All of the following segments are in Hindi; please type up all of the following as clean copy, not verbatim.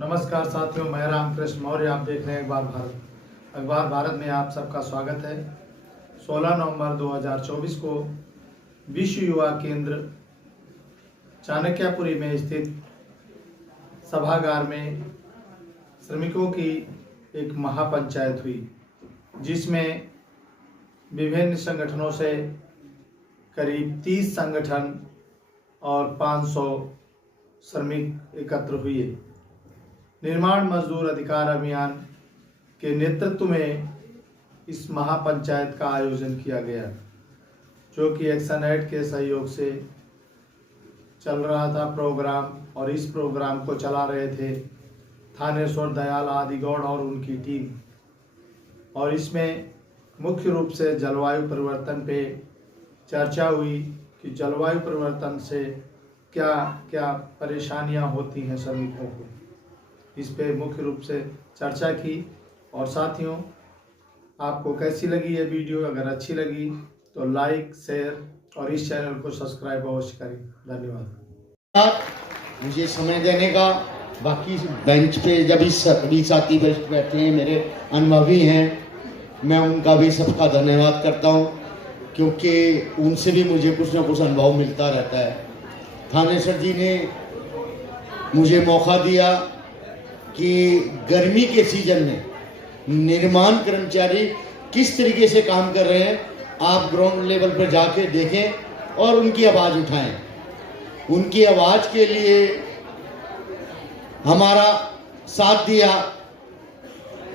नमस्कार साथियों, मैं रामकृष्ण मौर्य। आप देख रहे हैं अखबार भारत में आप सबका स्वागत है। 16 नवंबर 2024 को विश्व युवा केंद्र चाणक्यपुरी में स्थित सभागार में श्रमिकों की एक महापंचायत हुई, जिसमें विभिन्न संगठनों से करीब 30 संगठन और 500 श्रमिक एकत्र हुए। निर्माण मजदूर अधिकार अभियान के नेतृत्व में इस महापंचायत का आयोजन किया गया, जो कि एक्शन एड के सहयोग से चल रहा था प्रोग्राम। और इस प्रोग्राम को चला रहे थे थानेश्वर दयाल आदिगौड़ और उनकी टीम। और इसमें मुख्य रूप से जलवायु परिवर्तन पे चर्चा हुई कि जलवायु परिवर्तन से क्या क्या परेशानियां होती हैं श्रमिकों को। इस पे मुख्य रूप से चर्चा की। और साथियों, आपको कैसी लगी ये वीडियो? अगर अच्छी लगी तो लाइक, शेयर और इस चैनल को सब्सक्राइब अवश्य करें। धन्यवाद। मुझे समय देने का। बाकी बेंच पे जब सभी साथी बैठे हैं, मेरे अनुभवी हैं, मैं उनका भी सबका धन्यवाद करता हूं, क्योंकि उनसे भी मुझे कुछ ना कुछ अनुभव मिलता रहता है। थानेश्वर जी ने मुझे मौका दिया कि गर्मी के सीजन में निर्माण कर्मचारी किस तरीके से काम कर रहे हैं, आप ग्राउंड लेवल पर जाके देखें और उनकी आवाज़ उठाएं। उनकी आवाज़ के लिए हमारा साथ दिया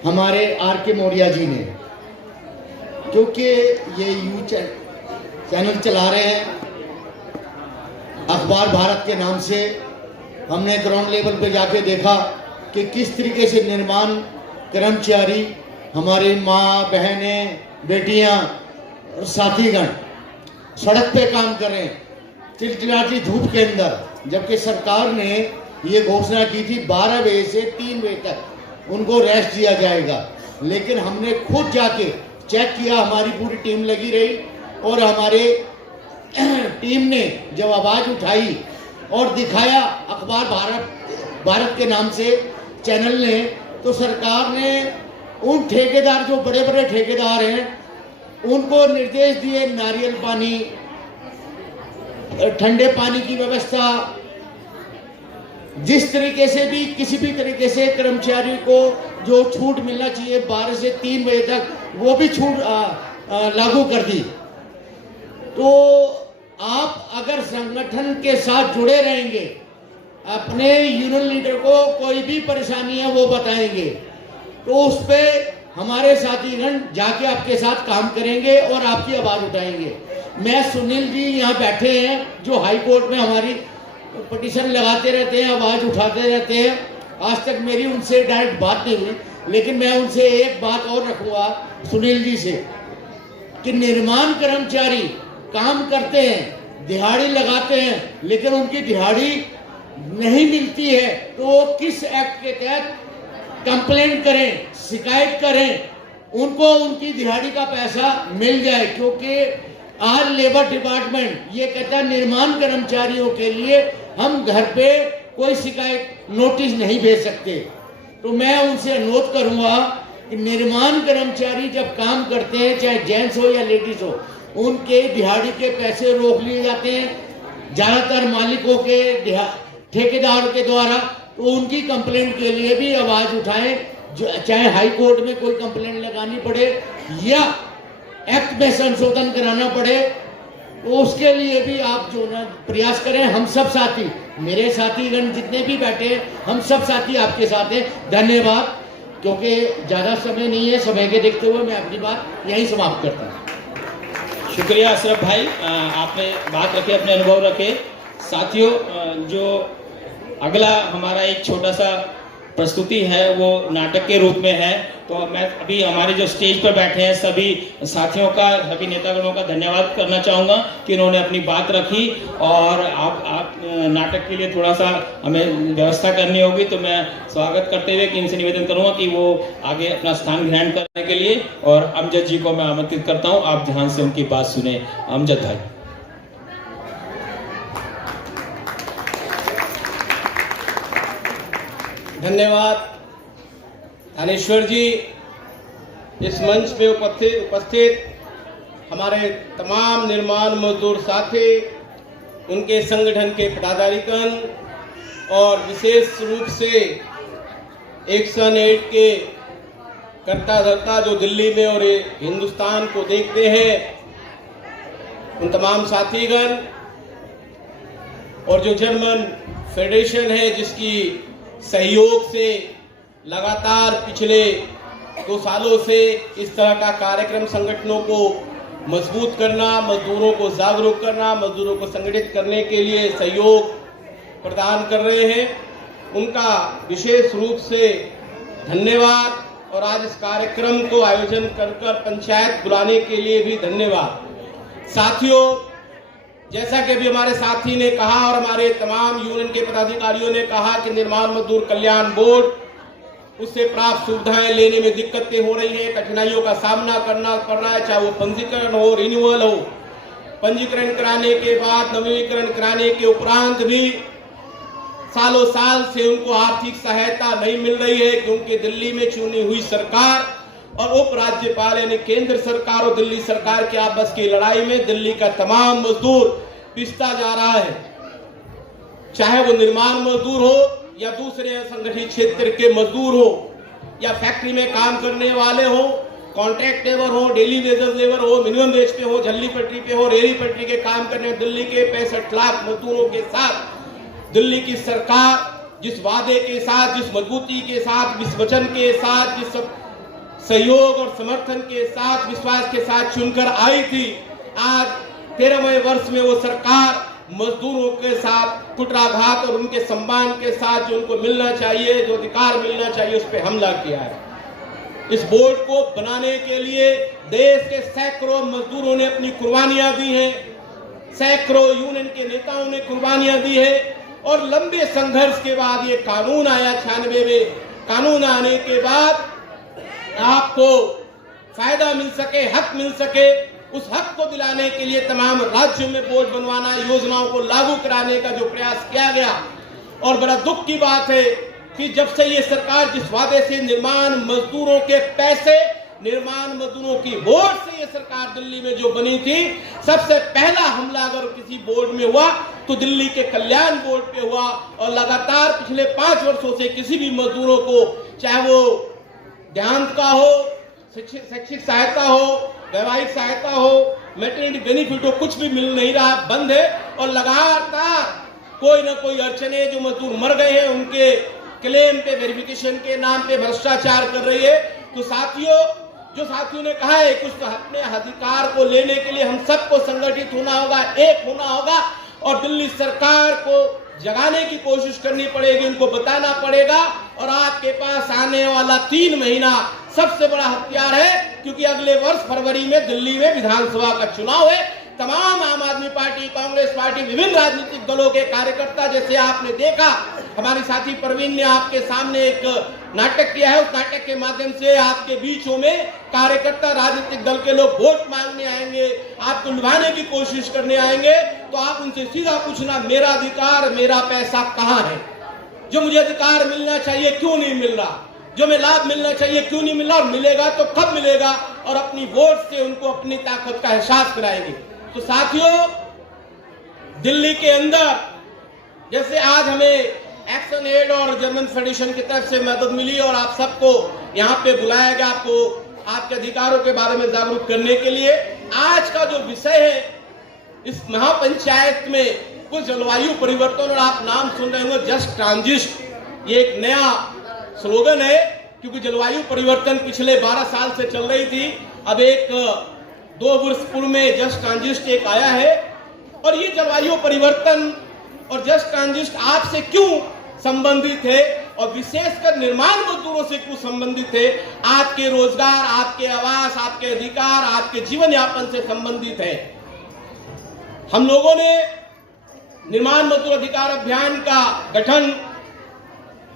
हमारे आर.के. मौर्य जी ने, क्योंकि ये चैनल चला रहे हैं अखबार भारत के नाम से। हमने ग्राउंड लेवल पे जाके देखा कि किस तरीके से निर्माण कर्मचारी, हमारी माँ, बहनें, बेटियां और साथीगण सड़क पे काम कर रहे हैं चिलचिलाती धूप के अंदर। जबकि सरकार ने ये घोषणा की थी 12 बजे से 3 बजे तक उनको रेस्ट दिया जाएगा, लेकिन हमने खुद जाके चेक किया, हमारी पूरी टीम लगी रही और हमारे टीम ने जब आवाज़ उठाई और दिखाया अखबार भारत के नाम से चैनल ने, तो सरकार ने उन ठेकेदार, जो बड़े बड़े ठेकेदार हैं, उनको निर्देश दिए नारियल पानी, ठंडे पानी की व्यवस्था, जिस तरीके से भी किसी भी तरीके से कर्मचारी को जो छूट मिलना चाहिए 12 से 3 बजे तक, वो भी छूट लागू कर दी। तो आप अगर संगठन के साथ जुड़े रहेंगे, अपने यूनियन लीडर को कोई भी परेशानी है वो बताएंगे, तो उस पे हमारे साथीगण जाके आपके साथ काम करेंगे और आपकी आवाज़ उठाएंगे। मैं सुनील जी यहाँ बैठे हैं, जो हाई कोर्ट में हमारी पिटीशन लगाते रहते हैं, आवाज़ उठाते रहते हैं। आज तक मेरी उनसे डायरेक्ट बात नहीं हुई, लेकिन मैं उनसे एक बात और रखूँगा सुनील जी से, कि निर्माण कर्मचारी काम करते हैं, दिहाड़ी लगाते हैं, लेकिन उनकी दिहाड़ी नहीं मिलती है, तो वो किस एक्ट के तहत कंप्लेंट करें, शिकायत करें, उनको उनकी दिहाड़ी का पैसा मिल जाए। क्योंकि आज लेबर डिपार्टमेंट ये कहता है निर्माण कर्मचारियों के लिए हम घर पे कोई शिकायत नोटिस नहीं भेज सकते। तो मैं उनसे अनुरोध करूंगा कि निर्माण कर्मचारी जब काम करते हैं, चाहे जेंट्स हो या लेडीज हो, उनके दिहाड़ी के पैसे रोक लिए जाते हैं ज़्यादातर मालिकों के, ठेकेदारों के द्वारा। तो उनकी कंप्लेंट के लिए भी आवाज़ उठाएं, चाहे हाई कोर्ट में कोई कंप्लेंट लगानी पड़े या एक्ट में संशोधन कराना पड़े, तो उसके लिए भी आप जो ना प्रयास करें। हम सब साथी, मेरे साथीगण जितने भी बैठे हैं, हम सब साथी आपके साथ हैं। धन्यवाद। क्योंकि ज़्यादा समय नहीं है, समय के देखते हुए मैं अपनी बात यहीं समाप्त करता हूँ। शुक्रिया अशरफ भाई, आपने बात रखे, अपने अनुभव रखे। साथियों, जो अगला हमारा एक छोटा सा प्रस्तुति है वो नाटक के रूप में है। तो मैं अभी हमारे जो स्टेज पर बैठे हैं सभी साथियों का, सभी नेतागणों का धन्यवाद करना चाहूँगा कि इन्होंने अपनी बात रखी। और आप नाटक के लिए थोड़ा सा हमें व्यवस्था करनी होगी, तो मैं स्वागत करते हुए कि इनसे निवेदन करूँगा कि वो आगे अपना स्थान ग्रहण करने के लिए। और अमजद जी को मैं आमंत्रित करता हूँ, आप ध्यान से उनकी बात सुने। अमजद भाई। धन्यवाद थानेश्वर जी। इस मंच पे उपस्थित हमारे तमाम निर्माण मजदूर साथी, उनके संगठन के पदाधिकारीगण और विशेष रूप से एक्शन एड के कर्ता धर्ता जो दिल्ली में और हिंदुस्तान को देखते हैं, उन तमाम साथीगण और जो जर्मन फेडरेशन है जिसकी सहयोग से लगातार पिछले 2 सालों से इस तरह का कार्यक्रम संगठनों को मजबूत करना, मजदूरों को जागरूक करना, मजदूरों को संगठित करने के लिए सहयोग प्रदान कर रहे हैं, उनका विशेष रूप से धन्यवाद। और आज इस कार्यक्रम को आयोजन कर पंचायत बुलाने के लिए भी धन्यवाद। साथियों, जैसा कि अभी हमारे साथी ने कहा और हमारे तमाम यूनियन के पदाधिकारियों ने कहा कि निर्माण मजदूर कल्याण बोर्ड उससे प्राप्त सुविधाएं लेने में दिक्कतें हो रही हैं, कठिनाइयों का सामना करना पड़ रहा है, चाहे वो पंजीकरण हो, रिन्यूअल हो। पंजीकरण कराने के बाद नवीनीकरण कराने के उपरांत भी सालों साल से उनको आर्थिक सहायता नहीं मिल रही है, क्योंकि दिल्ली में चुनी हुई सरकार और उप राज्यपाल यानी केंद्र सरकार और दिल्ली सरकार के आपस की लड़ाई में दिल्ली का तमाम मजदूर पिसता जा रहा है। चाहे वो निर्माण मजदूर हो या दूसरे असंगठित क्षेत्र के मजदूर हो या फैक्ट्री में काम करने वाले हो, कॉन्ट्रैक्ट लेबर हो, डेली वेजेस लेबर हो, मिनिमम वेज पे हो, झल्ली पटरी पे हो, रेली पटरी के काम करने दिल्ली के 65 लाख मजदूरों के साथ दिल्ली की सरकार जिस वादे के साथ, जिस मजबूती के साथ, जिस वचन के साथ, जिस सहयोग और समर्थन के साथ, विश्वास के साथ चुनकर आई थी, आज 13वें वर्ष में वो सरकार मजदूरों के साथ कुटराघात और उनके सम्मान के साथ जो उनको मिलना चाहिए, जो अधिकार मिलना चाहिए, उस पर हमला किया है। इस बोर्ड को बनाने के लिए देश के सैकड़ों मजदूरों ने अपनी कुर्बानियां दी हैं, सैकड़ों यूनियन के नेताओं ने कुर्बानियां दी है और लंबे संघर्ष के बाद ये कानून आया 96 में। कानून आने के बाद आपको फायदा मिल सके, हक मिल सके, उस हक को दिलाने के लिए तमाम राज्यों में बोर्ड बनवाना, योजनाओं को लागू कराने का जो प्रयास किया गया। और बड़ा दुख की बात है कि जब से ये सरकार जिस वादे से निर्माण मजदूरों के पैसे, निर्माण मजदूरों की वोट से ये सरकार दिल्ली में जो बनी थी, सबसे पहला हमला अगर किसी बोर्ड में हुआ तो दिल्ली के कल्याण बोर्ड पे हुआ। और लगातार पिछले 5 वर्षों से किसी भी मजदूरों को, चाहे वो देहांत का हो, शैक्षिक सहायता हो, वैवाहिक सहायता हो, मैटरनिटी बेनिफिट हो, कुछ भी मिल नहीं रहा, बंद है। और लगातार कोई ना कोई अड़चने, जो मजदूर मर गए हैं उनके क्लेम पे वेरिफिकेशन के नाम पे भ्रष्टाचार कर रही है। तो साथियों, जो साथियों ने कहा है कि उसको अपने अधिकार को लेने के लिए हम सबको संगठित होना होगा, एक होना होगा और दिल्ली सरकार को जगाने की कोशिश करनी पड़ेगी, इनको बताना पड़ेगा। और आपके पास आने वाला 3 महीना सबसे बड़ा हथियार है, क्योंकि अगले वर्ष फरवरी में दिल्ली में विधानसभा का चुनाव है। तमाम आम आदमी पार्टी, कांग्रेस पार्टी, विभिन्न राजनीतिक दलों के कार्यकर्ता, जैसे आपने देखा हमारी साथी परवीन ने आपके सामने एक नाटक किया है, उस नाटक के माध्यम से आपके बीचों में कार्यकर्ता, राजनीतिक दल के लोग वोट मांगने आएंगे, आपको लुभाने की कोशिश करने आएंगे। तो आप उनसे सीधा पूछना, मेरा अधिकार, मेरा पैसा कहाँ है? जो मुझे अधिकार मिलना चाहिए क्यों नहीं मिल रहा? जो मैं लाभ मिलना चाहिए क्यों नहीं मिल रहा? और मिलेगा तो कब मिलेगा? और अपनी वोट से उनको अपनी ताकत का एहसास कराएंगे। तो साथियों, दिल्ली के अंदर जैसे आज हमें एक्शन एड और जर्मन फेडरेशन की तरफ से मदद मिली और आप सबको यहाँ पे बुलाया गया, आपको आपके अधिकारों के बारे में जागरूक करने के लिए। आज का जो विषय है इस महापंचायत में कुछ जलवायु परिवर्तन, और आप नाम सुन रहे होंगे जस्ट ट्रांजिस्ट, ये एक नया स्लोगन है, क्योंकि जलवायु परिवर्तन पिछले 12 साल से चल रही थी। अब एक 2 वर्ष पूर्व में जस्ट ट्रांजिस्ट एक आया है। और ये जलवायु परिवर्तन और जस्ट ट्रांजिस्ट आपसे क्यों संबंधित है और विशेषकर निर्माण मजदूरों से क्यों संबंधित है? आपके रोजगार, आपके आवास, आपके अधिकार, आपके जीवन यापन से संबंधित है। हम लोगों ने निर्माण मजदूर अधिकार अभियान का गठन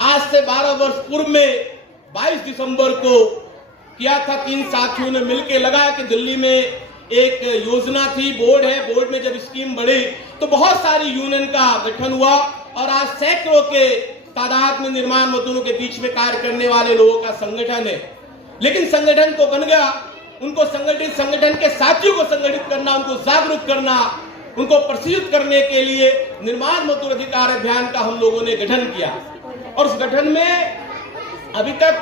आज से 12 वर्ष पूर्व में 22 दिसंबर को किया था। 3 साथियों ने मिलकर लगा कि दिल्ली में एक योजना थी, बोर्ड है, बोर्ड में जब स्कीम बढ़ी तो बहुत सारी यूनियन का गठन हुआ और आज सैकड़ों के तादाद में निर्माण मजदूरों के बीच में कार्य करने वाले लोगों का संगठन है। लेकिन संगठन तो बन गया, उनको संगठन के साथियों को संगठित करना, उनको जागरूक करना, उनको प्रशिक्षित करने के लिए निर्माण मजदूर अधिकार अभियान का हम लोगों ने गठन किया। और उस गठन में अभी तक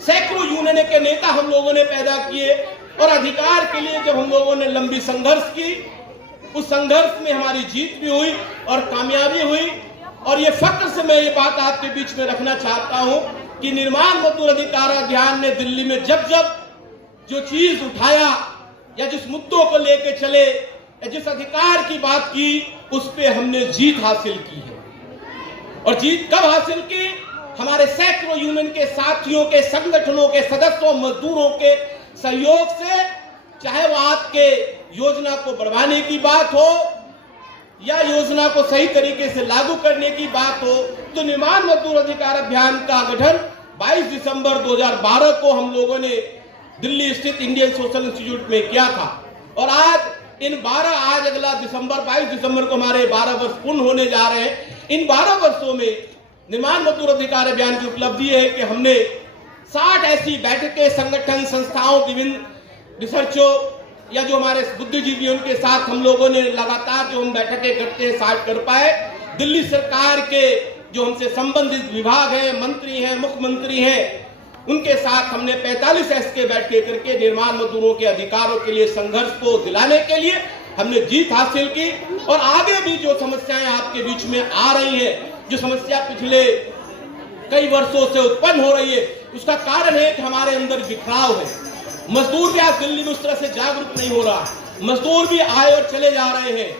सैकड़ों यूनियन के नेता हम लोगों ने पैदा किए और अधिकार के लिए जब हम लोगों ने लंबी संघर्ष की, उस संघर्ष में हमारी जीत भी हुई और कामयाबी हुई। और ये फख्र से मैं ये बात आपके बीच में रखना चाहता हूं कि निर्माण मजदूर अधिकार अभियान ने दिल्ली में जब जब जो चीज उठाया या जिस मुद्दों को लेके चले या जिस अधिकार की बात की, उस पे हमने जीत हासिल की है। और जीत कब हासिल की? हमारे सैकड़ों यूनियन के साथियों के, संगठनों के सदस्यों, मजदूरों के सहयोग से, चाहे वो आपके योजना को बढ़वाने की बात हो या योजना को सही तरीके से लागू करने की बात हो। तो निर्माण मजदूर अधिकार अभियान का गठन 22 दिसंबर 2012 को हम लोगों ने दिल्ली स्थित इंडियन सोशल इंस्टीट्यूट में किया था। और आज अगला दिसंबर 22 दिसंबर को हमारे 12 वर्ष पूर्ण होने जा रहे हैं। इन 12 वर्षों में निर्माण मजदूर अधिकार अभियान की उपलब्धि है कि हमने 60 ऐसी बैठकें संगठन, संस्थाओं, विभिन्न रिसर्चों या जो हमारे बुद्धिजीवी उनके साथ हम लोगों ने लगातार जो हम बैठकें करते हैं 60 कर पाए। दिल्ली सरकार के जो हमसे संबंधित विभाग हैं, मंत्री हैं, मुख्यमंत्री हैं, उनके साथ हमने 45 ऐसे बैठकें करके निर्माण मजदूरों के अधिकारों के लिए संघर्ष को दिलाने के लिए हमने जीत हासिल की। और आगे भी जो समस्याएं आपके बीच में आ रही हैं, जो समस्या पिछले कई वर्षों से उत्पन्न हो रही है, उसका कारण है कि हमारे अंदर बिखराव है। मजदूर भी आज दिल्ली में उस तरह से जागरूक नहीं हो रहा, मजदूर भी आए और चले जा रहे हैं।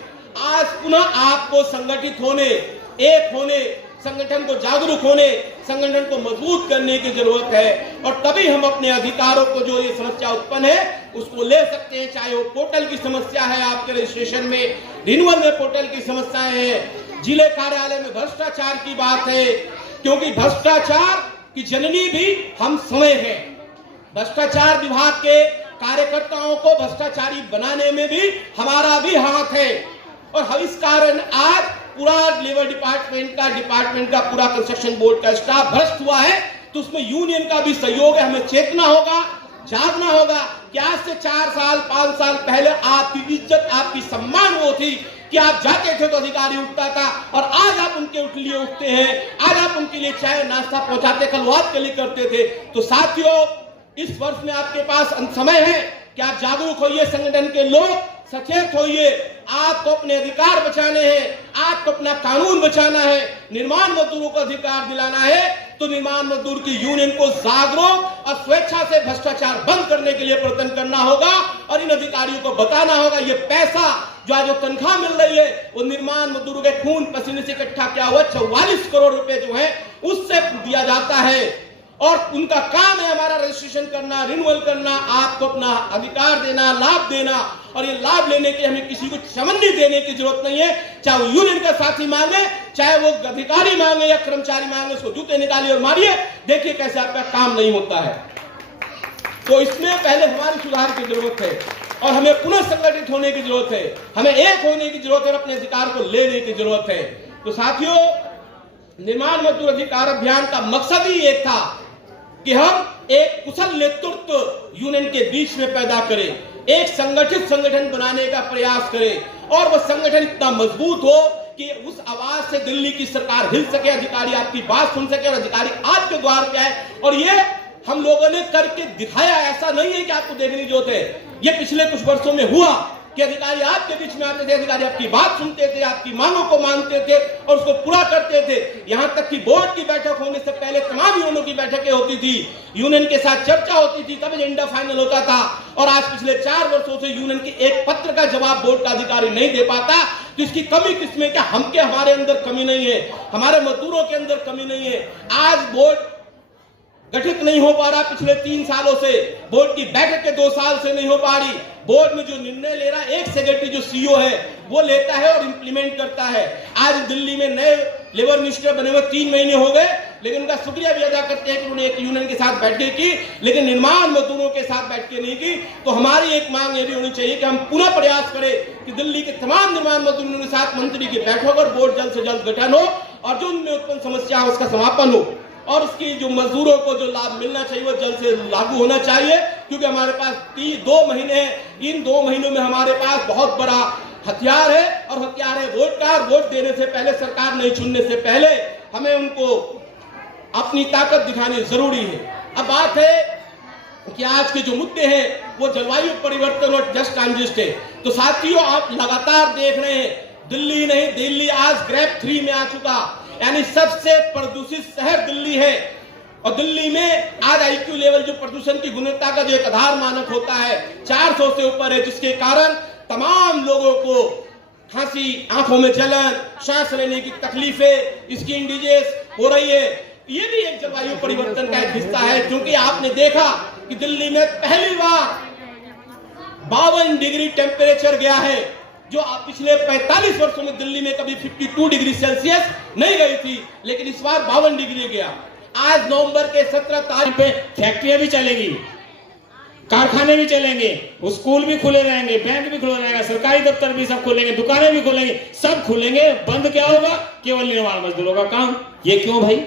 आज पुनः आपको संगठित होने, एक होने, संगठन को जागरूक होने, संगठन को मजबूत करने की जरूरत है। और तभी हम अपने अधिकारों को, जो ये समस्या उत्पन्न है, उसको ले सकते हैं। चाहे वो पोर्टल की समस्या है, आपके रजिस्ट्रेशन में रिन्यूअल में पोर्टल की समस्याएं हैं, जिले कार्यालय में भ्रष्टाचार की बात है, क्योंकि भ्रष्टाचार की जननी भी हम समय है। भ्रष्टाचार विभाग के कार्यकर्ताओं को भ्रष्टाचारी बनाने में भी हमारा भी हाथ है। और हम इस कारण आज पूरा लेबर डिपार्टमेंट का पूरा कंस्ट्रक्शन बोर्ड का स्टाफ भ्रष्ट हुआ है। तो उसमें यूनियन का भी सहयोग है। हमें चेतना होगा, जागना होगा कि आज से 4 साल 5 साल पहले आपकी इज्जत, आपकी सम्मान वो थी कि आप जाते थे तो अधिकारी उठता था, और आज आप उनके लिए उठते हैं। आज आप उनके लिए चाय नाश्ता पहुंचाते, खलवात के लिए करते थे। तो साथियों, इस वर्ष में आपके पास समय है कि आप जागरूक होइए, संगठन के लोग सचेत होइए। आपको अपने अधिकार बचाने हैं, आपको अपना कानून बचाना है, निर्माण मजदूरों को अधिकार दिलाना है। तो निर्माण मजदूर की यूनियन को जागरूक और स्वेच्छा से भ्रष्टाचार बंद करने के लिए प्रयत्न करना होगा। और इन अधिकारियों को बताना होगा ये पैसा जो आज तनख्वाह मिल रही है, वो निर्माण मजदूरों के खून पसीने से इकट्ठा किया हुआ 44 करोड़ रुपए जो है उससे दिया जाता है। और उनका काम है हमारा रजिस्ट्रेशन करना, रिन्यूअल करना, आपको अपना अधिकार देना, लाभ देना। और ये लाभ लेने के हमें किसी को चमन्नी देने की जरूरत नहीं है। चाहे वो यूनियन का साथी मांगे, चाहे वो अधिकारी मांगे या कर्मचारी मांगे, उसको जूते निकालिए और मारिए, देखिए कैसे आपका काम नहीं होता है। तो इसमें पहले हमारी सुधार की जरूरत है और हमें पुनः संगठित होने की जरूरत है, हमें एक होने की जरूरत है, अपने अधिकार को लेने की जरूरत है। तो साथियों, निर्माण मजदूर अधिकार अभियान का मकसद ही एक था कि हम एक कुशल नेतृत्व यूनियन के बीच में पैदा करें, एक संगठित संगठन बनाने का प्रयास करें और वह संगठन इतना मजबूत हो कि उस आवाज से दिल्ली की सरकार हिल सके, अधिकारी आपकी बात सुन सके और अधिकारी आपके द्वार पे आए। और ये हम लोगों ने करके दिखाया, ऐसा नहीं है कि आपको देखने की जरूरत है। ये पिछले कुछ वर्षों में हुआ कि अधिकारी आपके बीच में आते थे, अधिकारी आपकी बात सुनते थे, आपकी मांगों को मानते थे और उसको पूरा करते थे। यहां तक कि बोर्ड की बैठक होने से पहले तमाम यूनियनों की बैठकें होती थी, यूनियन के साथ चर्चा होती थी, तब एजेंडा फाइनल होता था। और आज पिछले 4 वर्षों से यूनियन के एक पत्र का जवाब बोर्ड का अधिकारी नहीं दे पाता। तो इसकी कमी किसमें? क्या हमारे अंदर कमी नहीं है, हमारे मजदूरों के अंदर कमी नहीं है। आज बोर्ड गठित नहीं हो पा रहा, पिछले 3 सालों से बोर्ड की बैठक के 2 साल से नहीं हो पा रही। बोर्ड में जो निर्णय ले रहा है, एक सेक्रेटरी जो सीईओ है वो लेता है और इंप्लीमेंट करता है। आज दिल्ली में नए लेबर मिनिस्टर बने हुए 3 महीने हो गए, लेकिन उनका शुक्रिया भी अदा करते हैं कि उन्होंने एक यूनियन के साथ बैठकें की, लेकिन निर्माण मजदूरों के साथ बैठकें नहीं की। तो हमारी एक मांग ये भी होनी चाहिए कि हम पुनः प्रयास करें कि दिल्ली के तमाम निर्माण मजदूरों के साथ मंत्री की बैठक और बोर्ड जल्द से जल्द गठन हो और जो उनमें उत्पन्न समस्या है उसका समापन हो, और उसकी जो मजदूरों को जो लाभ मिलना चाहिए वो जल्द से लागू होना चाहिए। क्योंकि हमारे पास 2 महीने हैं, इन 2 महीनों में हमारे पास बहुत बड़ा हथियार है, और हथियार है वोट का। वोट देने से पहले, सरकार नहीं चुनने से पहले हमें उनको अपनी ताकत दिखानी जरूरी है। अब बात है कि आज के जो मुद्दे हैं वो जलवायु परिवर्तन और जस्ट ट्रांजिट है। तो साथियों, आप लगातार देख रहे हैं, दिल्ली नहीं, दिल्ली आज ग्रेड 3 में आ चुका, यानी सबसे प्रदूषित शहर दिल्ली है। और दिल्ली में आज IQ लेवल, जो प्रदूषण की गुणवत्ता का जो एक आधार मानक होता है, 400 से ऊपर है, जिसके कारण तमाम लोगों को खांसी, आंखों में जलन, सांस लेने की तकलीफें, स्किन डिजीज हो रही है। ये भी एक जलवायु परिवर्तन का एक हिस्सा है, क्योंकि आपने देखा कि दिल्ली में पहली बार 52 डिग्री टेम्परेचर गया है, जो पिछले 45 वर्षों में दिल्ली में कभी 52 डिग्री सेल्सियस नहीं गई थी, लेकिन इस बार 52 डिग्री गया। आज नवंबर के 17 तारीख पे फैक्ट्रियां भी चलेगी, कारखाने भी चलेंगे, स्कूल भी खुले रहेंगे, बैंक भी खुले रहेगा, सरकारी दफ्तर भी सब खुलेंगे, दुकानें भी खुलेंगी, सब खुलेंगे। बंद क्या होगा? केवल निर्माण मजदूरों का काम। ये क्यों भाई?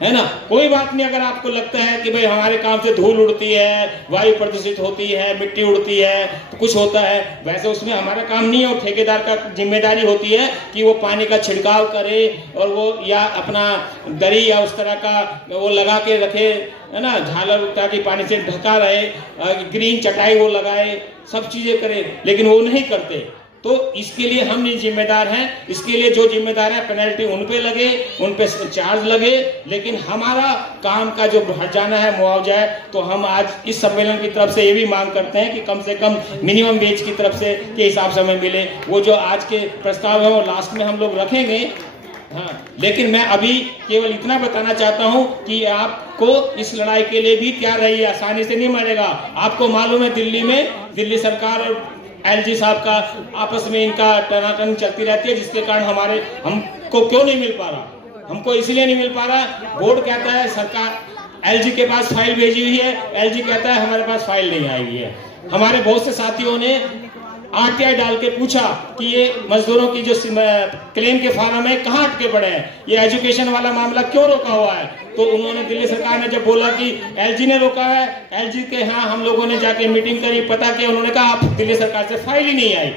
है ना? कोई बात नहीं। अगर आपको लगता है कि भाई हमारे काम से धूल उड़ती है, वायु प्रदूषित होती है, मिट्टी उड़ती है, तो कुछ होता है, वैसे उसमें हमारा काम नहीं है। और ठेकेदार का जिम्मेदारी होती है कि वो पानी का छिड़काव करे, और वो या अपना दरी या उस तरह का वो लगा के रखे, है ना, झालर, ताकि पानी से ढका रहे, ग्रीन चटाई वो लगाए, सब चीजें करे, लेकिन वो नहीं करते। तो इसके लिए हम नहीं जिम्मेदार हैं। इसके लिए जो जिम्मेदार है, पेनल्टी उन पे लगे, उन पे चार्ज लगे, लेकिन हमारा काम का जो हट जाना है, मुआवजा है, तो हम आज इस सम्मेलन की तरफ से ये भी मांग करते हैं कि कम से कम मिनिमम वेज की तरफ से के हिसाब से हमें मिले। वो जो आज के प्रस्ताव है वो लास्ट में हम लोग रखेंगे। हाँ, लेकिन मैं अभी केवल इतना बताना चाहता हूं कि आपको इस लड़ाई के लिए भी तैयार रहिए, आसानी से नहीं मरेगा। आपको मालूम है, दिल्ली में दिल्ली सरकार और LG साहब का आपस में इनका टनाटन चलती रहती है, जिसके कारण हमको क्यों नहीं मिल पा रहा? हमको इसलिए नहीं मिल पा रहा, बोर्ड कहता है सरकार LG के पास फाइल भेजी हुई है, LG कहता है हमारे पास फाइल नहीं आई हुई है। हमारे बहुत से साथियों ने RTI डाल के पूछा कि ये मजदूरों की जो क्लेम के फार्म है कहाँ अटके पड़े हैं, ये एजुकेशन वाला मामला क्यों रोका हुआ है? तो उन्होंने, दिल्ली सरकार ने जब बोला कि LG ने रोका है, LG के यहाँ हम लोगों ने जाके मीटिंग करी, पता किया, उन्होंने कहा आप दिल्ली सरकार से फाइल ही नहीं आई।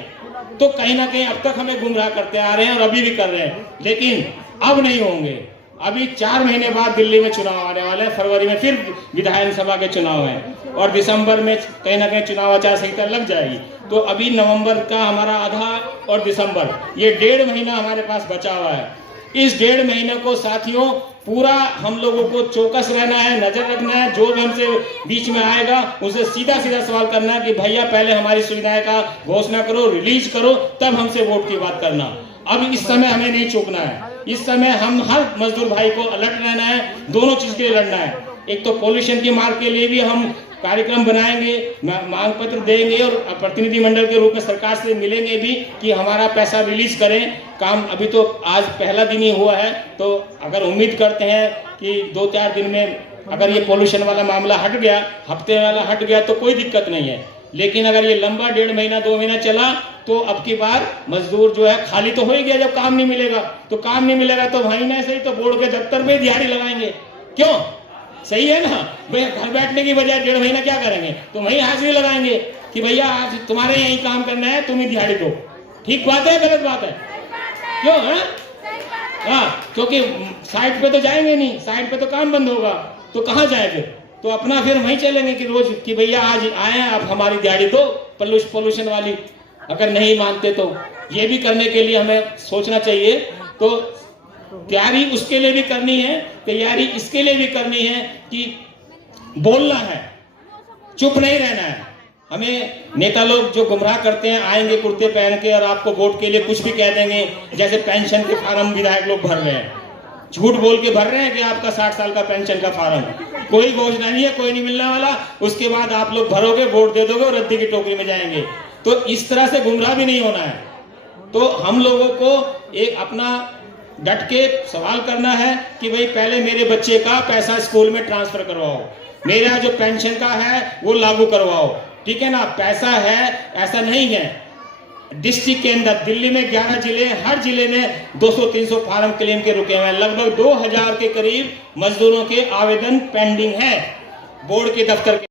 तो कहीं ना कहीं अब तक हमें गुमराह करते आ रहे हैं और अभी भी कर रहे हैं, लेकिन अब नहीं होंगे। अभी 4 महीने बाद दिल्ली में चुनाव आने वाले हैं, फरवरी में फिर विधानसभा के चुनाव हैं, और दिसंबर में कहीं ना कहीं चुनाव आचार संहिता लग जाएगी। तो अभी नवंबर का हमारा आधा और दिसंबर, ये 1.5 महीना हमारे पास बचा हुआ है। इस 1.5 महीने को साथियों पूरा हम लोगों को चौकस रहना है, नजर रखना है। जो भी हमसे बीच में आएगा उसे सीधा सीधा सवाल करना है कि भैया पहले हमारी सुविधाएं का घोषणा करो, रिलीज करो, तब हमसे वोट की बात करना। अब इस समय हमें नहीं चूकना है। इस समय हम हर मजदूर भाई को अलर्ट रहना है, दोनों चीज के लिए लड़ना है। एक तो पॉल्यूशन की मार के लिए भी हम कार्यक्रम बनाएंगे, मांग पत्र देंगे, और प्रतिनिधि मंडल के रूप में सरकार से मिलेंगे भी कि हमारा पैसा रिलीज करें। काम अभी तो आज पहला दिन ही हुआ है, तो अगर उम्मीद करते हैं कि 2-4 दिन में अगर ये पॉल्यूशन वाला मामला हट गया, हफ्ते वाला हट गया, तो कोई दिक्कत नहीं है। लेकिन अगर ये लंबा 1.5 महीना 2 महीना चला तो अब की बार मजदूर जो है खाली तो हो ही गया। जब काम नहीं मिलेगा तो काम नहीं मिलेगा तो भाई मैं सही तो बोर्ड के दफ्तर में दिहाड़ी लगाएंगे। क्यों? सही है ना भैया? घर बैठने की बजाय 1.5 महीना क्या करेंगे? तो वहीं हाजिरी लगाएंगे कि भैया आज तुम्हारे यही काम करना है, तुम ही दिहाड़ी दो। ठीक बात है, गलत बात है? क्यों है? हाँ, क्योंकि साइट पे तो जाएंगे नहीं, साइट पे तो काम बंद होगा, तो कहाँ जाएंगे? तो अपना फिर वहीं चलेंगे कि रोज कि भैया आज आए हैं, आप हमारी दिहाड़ी दो पॉल्यूशन वाली। अगर नहीं मानते तो ये भी करने के लिए हमें सोचना चाहिए। तो तैयारी उसके लिए भी करनी है, तैयारी इसके लिए भी करनी है कि बोलना है, चुप नहीं रहना है। हमें नेता लोग जो गुमराह करते हैं, आएंगे कुर्ते पहन के और आपको वोट के लिए कुछ भी कह देंगे, जैसे पेंशन के फार्म विधायक लोग भर रहे हैं, झूठ बोल के भर रहे हैं कि आपका 60 साल का पेंशन का फार्म, कोई घोषणा नहीं है, कोई नहीं मिलने वाला। उसके बाद आप लोग भरोगे, वोट दे दोगे और रद्दी की टोकरी में जाएंगे। तो इस तरह से गुमराह भी नहीं होना है। तो हम लोगों को एक अपना डट के सवाल करना है कि भाई पहले मेरे बच्चे का पैसा स्कूल में ट्रांसफर करवाओ, मेरा जो पेंशन का है वो लागू करवाओ, ठीक है ना? पैसा है, ऐसा नहीं है डिस्ट्रिक्ट के अंदर दिल्ली में 11 जिले, हर जिले में 200-300 फार्म क्लेम के रुके हुए हैं। लगभग 2000 के करीब मजदूरों के आवेदन पेंडिंग है बोर्ड के दफ्तर के।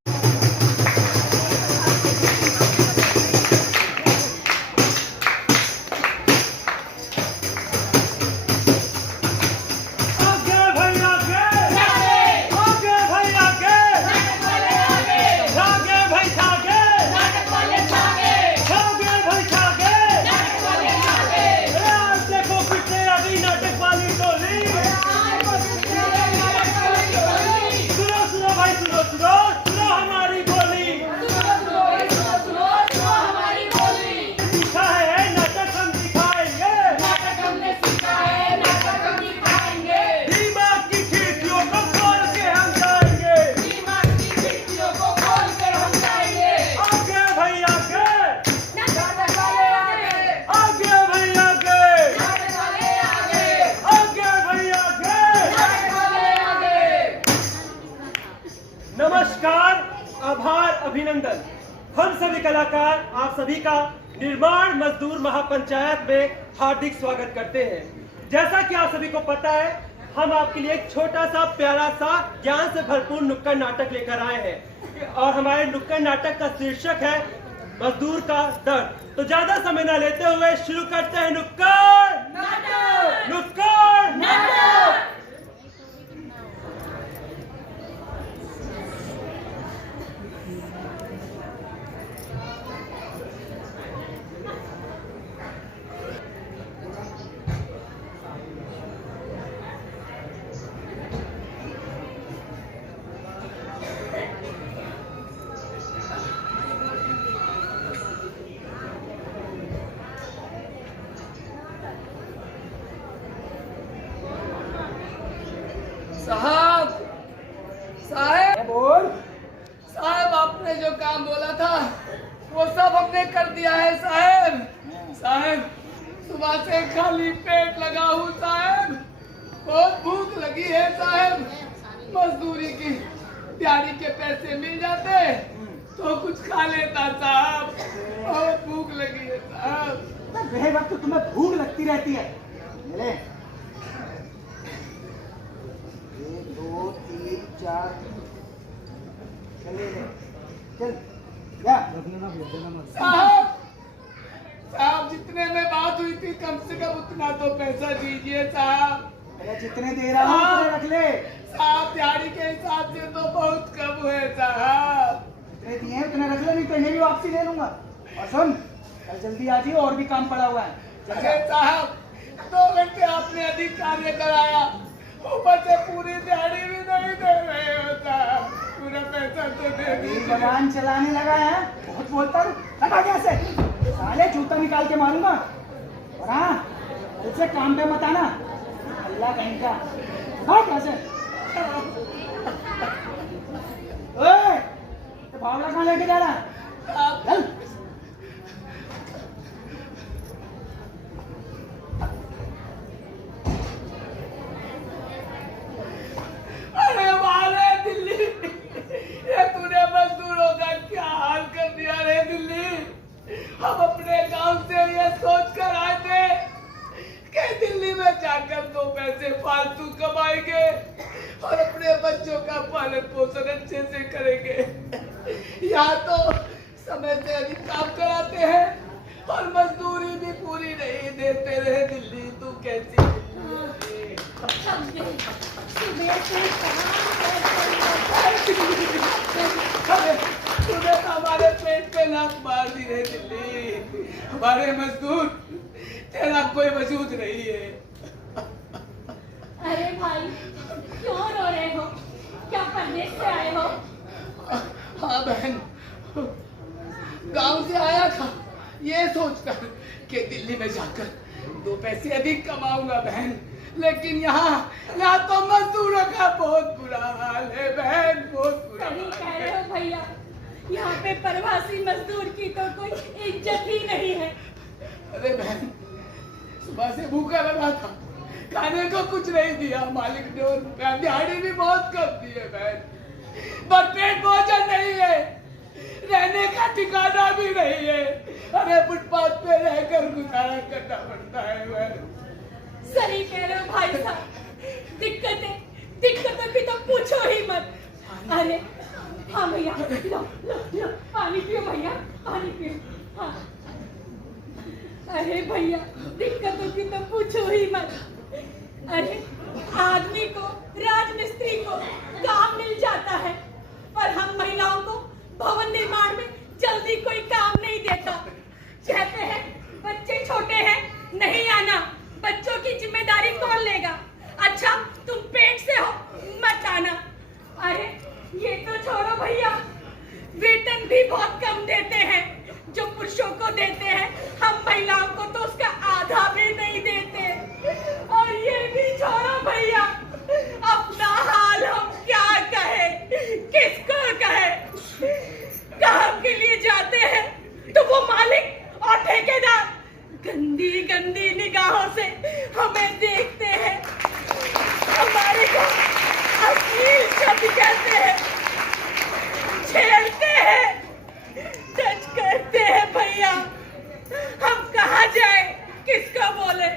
नमस्कार, आभार, अभिनंदन। हम सभी कलाकार आप सभी का निर्माण मजदूर महापंचायत में हार्दिक स्वागत करते हैं। जैसा कि आप सभी को पता है, हम आपके लिए एक छोटा सा प्यारा सा ज्ञान से भरपूर नुक्कड़ नाटक लेकर आए हैं और हमारे नुक्कड़ नाटक का शीर्षक है मजदूर का दर्द। तो ज्यादा समय न लेते हुए शुरू करते हैं नुक्कड़ नाटक। नुक्कड़ नाटक। साहब आपने जो काम बोला था वो सब हमने कर दिया है साहब। साहब सुबह से खाली पेट लगा हूँ साहब, बहुत भूख लगी है साहब। मजदूरी की दिहाड़ी के पैसे मिल जाते तो कुछ खा लेता साहब, बहुत भूख लगी है साहब। वह वक्त तुम्हें भूख लगती रहती है। ले 1 2 3 4 चल साहब साहब जितने में बात हुई थी कम से कम उतना तो पैसा दीजिए साहब। जितने दे रहा हूँ उतने रख ले साहब, दिहाड़ी के हिसाब से तो बहुत कम है साहब। जितने दिए हैं उतने रख ले, नहीं तो इन्हें भी वापसी ले लूंगा। और सुन, कल जल्दी आ जाइए, और भी काम पड़ा हुआ है। अरे साहब 2 घंटे आपने अधिक कार्य कराया, ऊपर से पूरी दिहाड़ी भी नहीं दे रहे हो साहब। पूरा पैसा तो दे दीजिए। जबान चलाने लगा है, बहुत बोलता हूँ। हटा कैसे साले, जूता निकाल के मारूंगा। और हाँ, इससे काम पे मत आना, अल्लाह कहीं का। कैसे भावड़ा कहाँ लेके जा रहा है? चल। अरे वाले दिल्ली, ये तूने मजदूरों का क्या हाल कर दिया रे दिल्ली। हम अपने गांव से ये सोच कर आए थे कि दिल्ली में जाकर 2 पैसे फालतू कमाएंगे और अपने बच्चों का पालन पोषण अच्छे से करेंगे। यहाँ तो समय से अधिक काम कराते हैं और मजदूरी भी पूरी नहीं देते रहे। दिल्ली तू कैसी तूने तो हमारे पेट पे लात मार दी है दिल्ली। हमारे मजदूर तेरा कोई वजूद नहीं है। अरे भाई क्यों रो रहे हो? क्या परदेश से आए हो? हाँ बहन, गांव से आया था ये सोचकर कि दिल्ली में जाकर 2 पैसे अधिक कमाऊंगा बहन, लेकिन यहाँ तो मजदूरों का बहुत बुरा हाल है बहन, बहुत बुरा। सही कह रहे हो भैया, यहाँ पे प्रवासी मजदूर की तो कोई इज्जत ही नहीं है। अरे बहन, सुबह से भूखा लगा था, खाने को कुछ नहीं दिया मालिक ने, और दिहाड़ी भी बहुत कम दी है बहन। पर पेट भोजन नहीं है, रहने का ठिकाना भी नहीं है। अरे फुटपाथ पे रहकर गुजारा करना पड़ता है। मैं सही कह रहे हो भाई साहब, दिक्कतों की तो पूछो ही मत। अरे हाँ भैया, लो लो लो पानी पियो भैया, पानी पियो। हाँ अरे भैया, दिक्कतों की तो पूछो ही मत। अरे आदमी को, राजमिस्त्री को काम मिल जाता है, पर हम महिलाओं को भवन निर्माण में जल्दी कोई काम नहीं देता। कहते हैं बच्चे छोटे हैं, नहीं आना, बच्चों की जिम्मेदारी कौन लेगा? अच्छा तुम पेट से हो, मत आना। अरे ये तो छोड़ो भैया, वेतन भी बहुत कम देते हैं। जो पुरुषों को देते हैं, हम महिलाओं को तो उसका आधा भी नहीं देते। और ये भी छोड़ो भैया, अपना हाल हम क्या कहे, किसको कहे? काम के लिए जाते हैं तो वो मालिक और ठेकेदार गंदी गंदी निगाहों से हमें देखते हैं, हमारे को अश्लील शब्द कहते हैं, छेड़ते हैं, टच करते हैं। भैया हम कहाँ जाए, किसको बोले?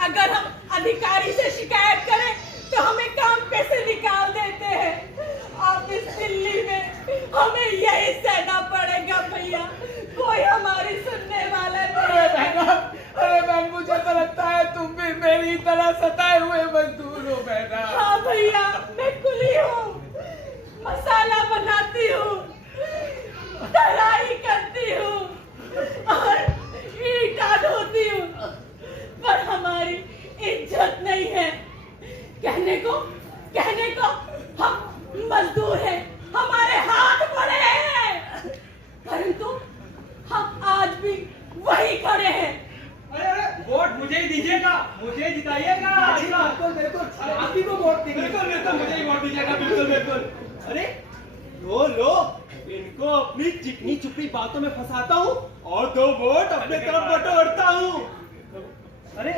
अगर हम अधिकारी से शिकायत करें तो हमें काम पे से निकाल देते हैं। अब इस दिल्ली में हमें यही सहना पड़ेगा भैया, कोई हमारी सुनने वाला नहीं। अरे बहन, मुझे तो लगता है तुम भी मेरी तरह सताए हुए मजदूर हो बहना। हाँ भैया, मैं कुली हूँ, मसाला बनाती हूँ, तराई करती हूँ और ईंटा ढोती हूँ, पर हमारी इज्जत नहीं है। कहने को हम मजदूर हैं, हमारे हाथ बड़े हैं, परंतु हम आज भी वही खड़े हैं। अरे वोट मुझे ही दीजिएगा, मुझे जिताइएगा। बिल्कुल आप ही को वोट देंगे। बिल्कुल मुझे ही वोट दीजिएगा, बिल्कुल। अरे लो इनको अपनी चिकनी चुपड़ी बातों में फंसाता हूँ और 2 वोट अपने तरफ बटोरता हूँ। अरे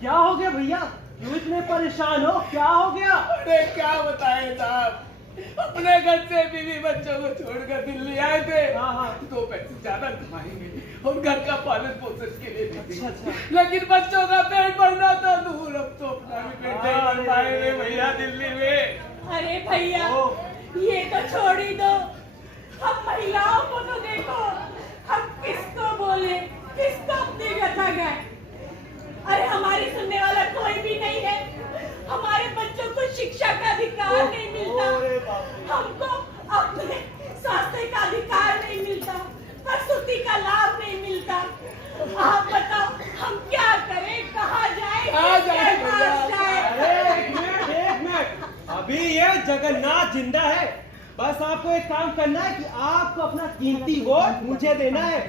क्या हो गया भैया, क्यों इतने परेशान हो, क्या हो गया? अरे क्या बताएं साहब, अपने घर से बीवी बच्चों को छोड़कर दिल्ली आए थे। हाँ। 2 पैसे ज्यादा कमाएंगे और घर का पालन पोषण के लिए भी देंगे। अच्छा। लेकिन बच्चों का पेट भरना तो दूर, अब तो अपना भी पेट नहीं भर पाएंगे भैया दिल्ली में। अरे भैया ये तो छोड़ ही दो, हम महिलाओं को तो देखो, हम किसको बोले, किसको अपनी व्यथा गए? अरे हमारी सुनने वाला कोई भी नहीं है, हमारे बच्चों को शिक्षा का अधिकार नहीं मिलता, हमको अपने स्वास्थ्य का अधिकार नहीं मिलता, प्रसूति का लाभ नहीं मिलता। आप बताओ हम क्या करें, कहाँ जाए, किसके पास जाए? अरे एक मिनट, अभी ये जगन्नाथ जिंदा है। बस आपको एक काम करना है कि आपको अपना कीमती वोट मुझे देना है।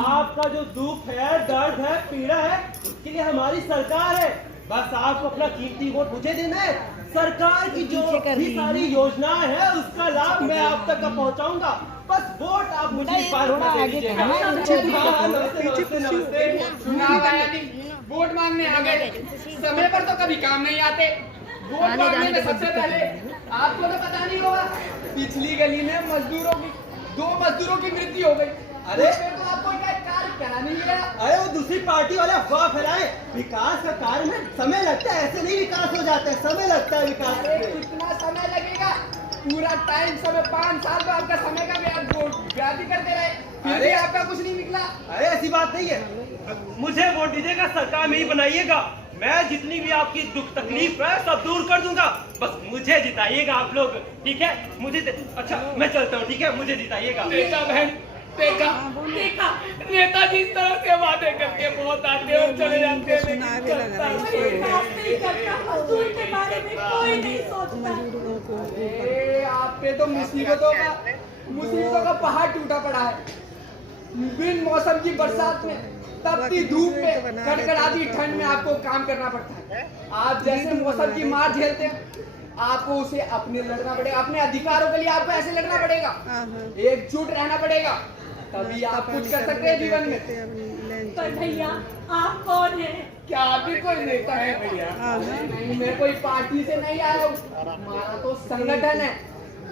आपका जो दुख है, दर्द है, पीड़ा है, उसके लिए हमारी सरकार है। बस आपको अपना कीमती वोट मुझे देना है। सरकार की जो भी सारी योजनाएं हैं उसका लाभ मैं आप तक पहुंचाऊंगा। बस वोट आप मुझे चुनाव आया नहीं, वोट मांगने आ गए, समय पर तो कभी काम नहीं आते। वोट मांगने में सबसे पहले आपको तो पता नहीं होगा, पिछली गली में 2 मजदूरों की मृत्यु हो गई। अरे तो आपको क्या कार्य करा नहीं गया? अरे वो दूसरी पार्टी वाले अफवाह फैलाए। विकास का कार्य में समय लगता है, ऐसे नहीं विकास हो जाता है, समय लगता है विकास अरे में। कितना समय लगेगा? पूरा टाइम समय 5 साल में आपका समय का व्याधि करते रहे, फिर भी आपका कुछ नहीं निकला। अरे ऐसी बात नहीं है। मुझे वोट दीजिएगा, सरकार में ही बनाइएगा। मैं जितनी भी आपकी दुख तकलीफ है सब दूर कर दूंगा। बस मुझे जिताइएगा आप लोग, ठीक है? अच्छा मैं चलता हूँ, ठीक है? मुझे जिताइएगा। देखा बहन, देखा नेताजी इस तरह से वादे करके बहुत आते और चले जाते हैं, लेकिन करता मजदूर के बारे में कोई नहीं सोचता। अरे आप पे तो मुसीबतों का पहाड़ टूटा पड़ा है। बिन मौसम की बरसात में, तपती धूप में, कड़कड़ाती ठंड में आपको काम करना पड़ता है। आप जैसे मौसम की मार झेलते हैं, आपको उसे अपने लड़ना पड़ेगा, अपने अधिकारों के लिए आपको ऐसे लड़ना पड़ेगा, एकजुट रहना पड़ेगा, तभी आप कुछ कर सकते हैं जीवन में। पर भैया आप कौन हैं? क्या आप भी कोई नेता है भैया? नहीं, मैं कोई पार्टी से नहीं आया हूँ, हमारा तो संगठन है,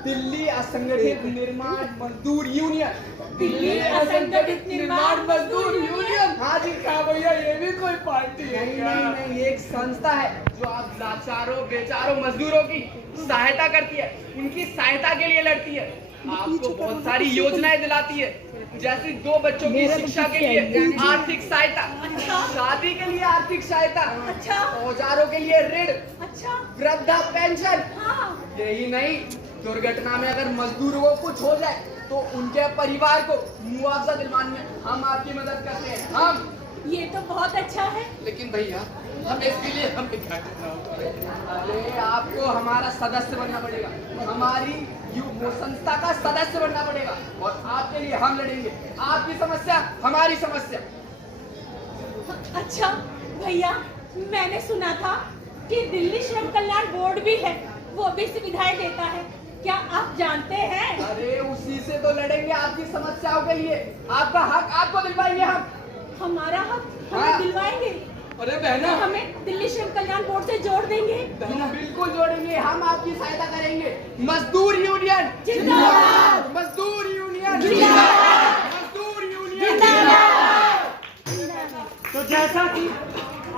दिल्ली असंगठित निर्माण मजदूर यूनियन। दिल्ली असंगठित निर्माण मजदूर यूनियन। हाँ जी, क्या भैया, ये भी कोई पार्टी है? नहीं, एक संस्था है जो आप लाचारों बेचारों मजदूरों की सहायता करती है, उनकी सहायता के लिए लड़ती है, आपको बहुत सारी योजनाएं दिलाती है, जैसे 2 बच्चों की शिक्षा के लिए आर्थिक सहायता, शादी के लिए आर्थिक सहायता, अच्छा, औजारों के लिए ऋण, अच्छा, वृद्धा पेंशन। हाँ, यही नहीं, दुर्घटना में अगर मजदूरों को कुछ हो जाए तो उनके परिवार को मुआवजा दिलवाने में हम आपकी मदद करते हैं। हम ये तो बहुत अच्छा है। लेकिन भैया, हम इसके लिए हमें क्या करना होगा? अरे आपको हमारा सदस्य बनना पड़ेगा, हमारी वो संस्था का सदस्य बनना पड़ेगा, और आपके लिए हम लड़ेंगे। आपकी समस्या हमारी समस्या। अच्छा भैया, मैंने सुना था कि दिल्ली श्रम कल्याण बोर्ड भी है, वो भी सुविधाएं देता है, क्या आप जानते हैं? अरे उसी से तो लड़ेंगे आपकी समस्याओं के लिए। आपका हक आपको दिलवाएंगे हम। हमारा हक हमें हाँ। दिलवाएंगे? अरे बहना, हमें दिल्ली श्रम कल्याण बोर्ड से जोड़ देंगे? बहना बिल्कुल जोड़ेंगे, हम आपकी सहायता करेंगे। मजदूर यूनियन जिंदाबाद! मजदूर यूनियन जिंदाबाद! मजदूर यूनियन। तो जैसा कि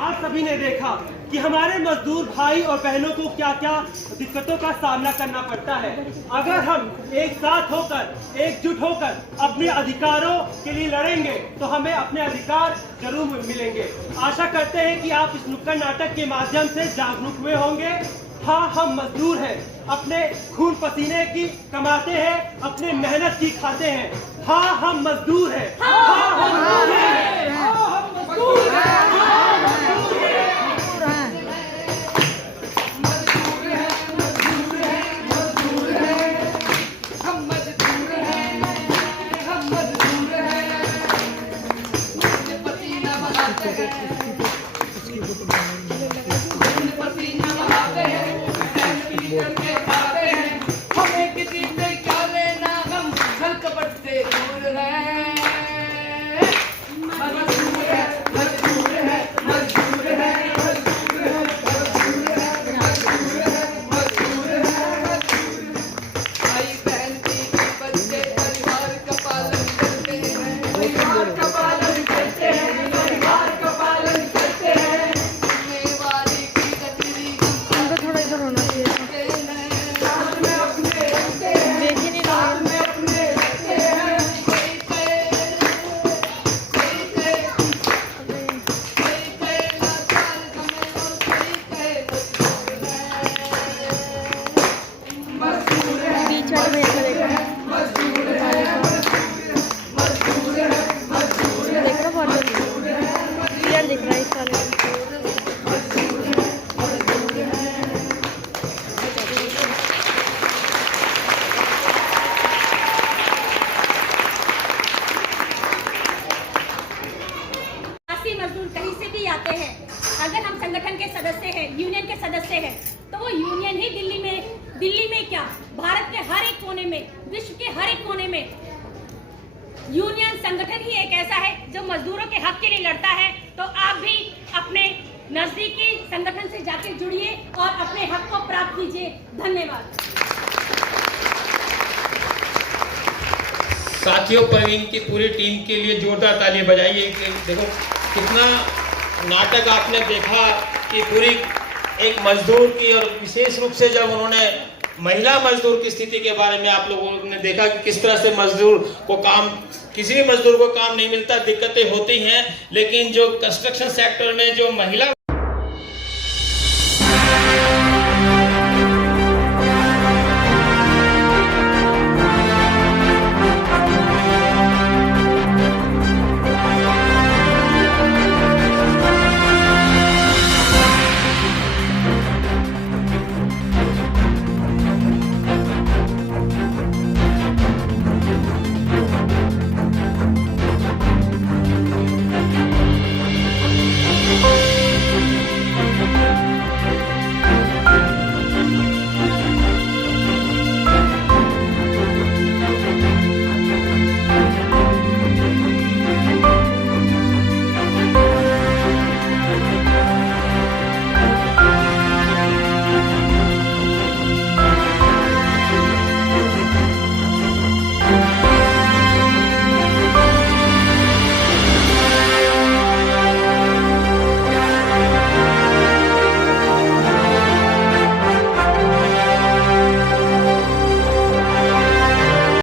आप सभी ने देखा कि हमारे मजदूर भाई और बहनों को क्या क्या दिक्कतों का सामना करना पड़ता है, अगर हम एक साथ होकर एकजुट होकर अपने अधिकारों के लिए लड़ेंगे तो हमें अपने अधिकार जरूर मिलेंगे। आशा करते हैं कि आप इस नुक्कड़ नाटक के माध्यम से जागरूक हुए होंगे। हाँ, हम मजदूर हैं, अपने खून पसीने की कमाते हैं, अपने मेहनत की खाते हैं। हाँ, हम मजदूर हैं। हाँ, हम मजदूर हैं। हाँ, हम मजदूर हैं। हमें किसी से क्या लेना, हम छल कपट से दूर हैं। मजदूर है, मजदूर है, मजदूर है, मजदूर है, मजदूर है, मजदूर है, मजदूर है। भाई बहन बीवी बच्चे परिवार का पालन करते हैं, परिवार का पालन करते हैं, परिवार का पालन करते हैं। जिम्मेवारी की गतिविधि उनको थोड़ा इधर होना चाहिए था। देख ही नहीं रहा बीच वाले भैया को देखो, देख रहा बहुत क्लियर दिख रहा है इस वाले में। मजदूर कहीं से भी आते हैं, अगर हम संगठन के सदस्य हैं, यूनियन के सदस्य हैं, तो वो यूनियन ही दिल्ली में क्या, भारत के हर एक कोने में, विश्व के हर एक कोने में यूनियन संगठन ही एक ऐसा है जो मजदूरों के हक के लिए लड़ता है। तो आप भी अपने नजदीकी संगठन से जाके जुड़िए और अपने हक को प्राप्त कीजिए। धन्यवाद। साथियों, प्रवीण की पूरी टीम के लिए जोरदार तालियां बजाइए। देखो कितना नाटक आपने देखा कि पूरी एक मजदूर की, और विशेष रूप से जब उन्होंने महिला मजदूर की स्थिति के बारे में आप लोगों ने देखा कि किस तरह से मजदूर को काम, किसी भी मजदूर को काम नहीं मिलता, दिक्कतें होती हैं, लेकिन जो कंस्ट्रक्शन सेक्टर में जो महिला